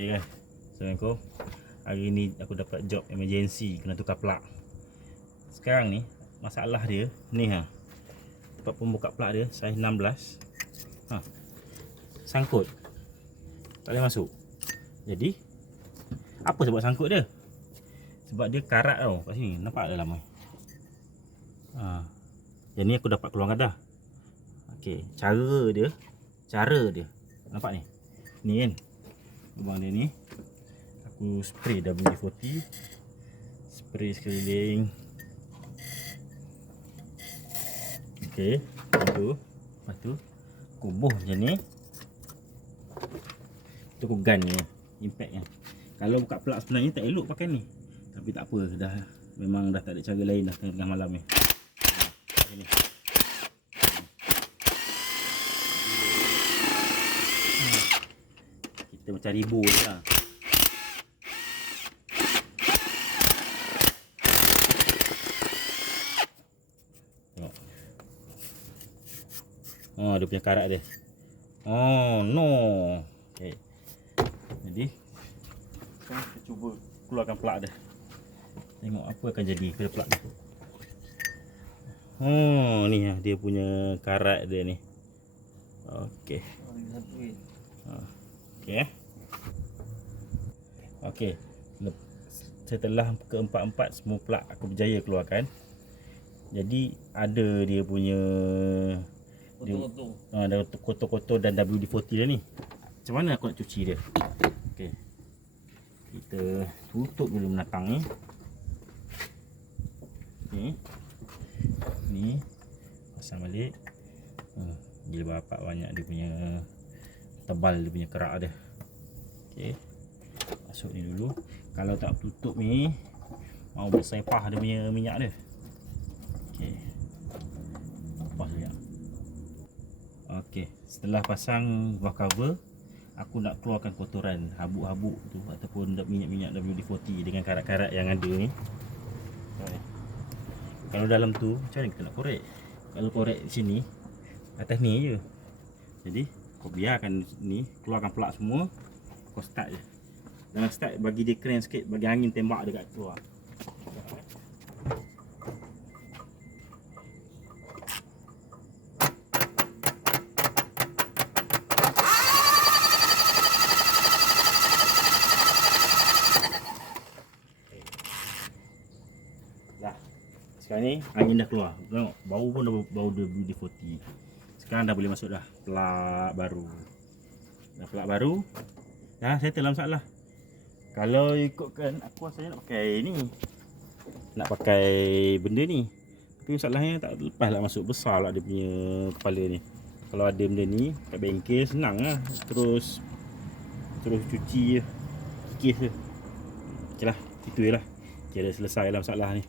Okay guys, Assalamualaikum. Hari ni aku dapat job emergency, kena tukar plug. Sekarang ni masalah dia ni tempat pembuka plug dia saiz 16. Sangkut. Tak boleh masuk. Jadi apa sebab sangkut dia? Sebab dia karat tau kat sini. Nampak dalam ni. Yang ni aku dapat keluarkan dah. Okey, cara dia nampak ni. Ni kan. Lubang dia ni. Aku spray WD-40. Spray sekeliling. Okey, lepas tu kubuh macam ni. Tu aku gun ni, impact ni. Kalau buka plug sebenarnya tak elok pakai ni. Tapi tak apa, memang dah tak ada cara lain dah tengah malam ni. Ni. Kita macam ribu je lah. Tengok. Dia punya karat dia. No. Okay. Jadi sekarang kita cuba keluarkan plug dia. Tengok apa akan jadi pada plug ni. Ni dia punya karat dia ni. Okey. Okey. Setelah keempat-empat semua plug aku berjaya keluarkan. Jadi ada dia punya ada kotor-kotor dan WD-40 dia ni. Macam mana aku nak cuci dia? Okey. Kita tutup dulu menatang ni. Ni pasang balik. Gila bapak banyak dia punya tebal dia punya kerak dia. Okey. Masuk ni dulu. Kalau tak tutup ni mau bersepah dia punya minyak dia. Okey. Lepas dia. Okey, setelah pasang buah cover, aku nak keluarkan kotoran habuk-habuk tu ataupun minyak-minyak WD-40 dengan karat-karat yang ada ni. Kalau dalam tu macam mana kita nak korek? Kalau korek di sini atas ni je. Jadi kau biarkan ni, keluarkan plug semua, kau start je. Jangan start bagi dia keren sikit, bagi angin tembak dekat keluar. Dah. Sekarang ni angin dah keluar. Tengok, bau pun dah bau WD-40. Sekarang dah boleh masuk dah plug baru. Dah plug baru. Dah settle lah masalah. Kalau ikutkan aku rasanya nak pakai ni. Nak pakai benda ni. Tapi masalahnya tak lepas lah masuk besar lah dia punya kepala ni. Kalau ada benda ni kat bengkel senang lah. Terus cuci je. Kikis je. Okey lah, itu je lah. Kira selesai lah masalah ni.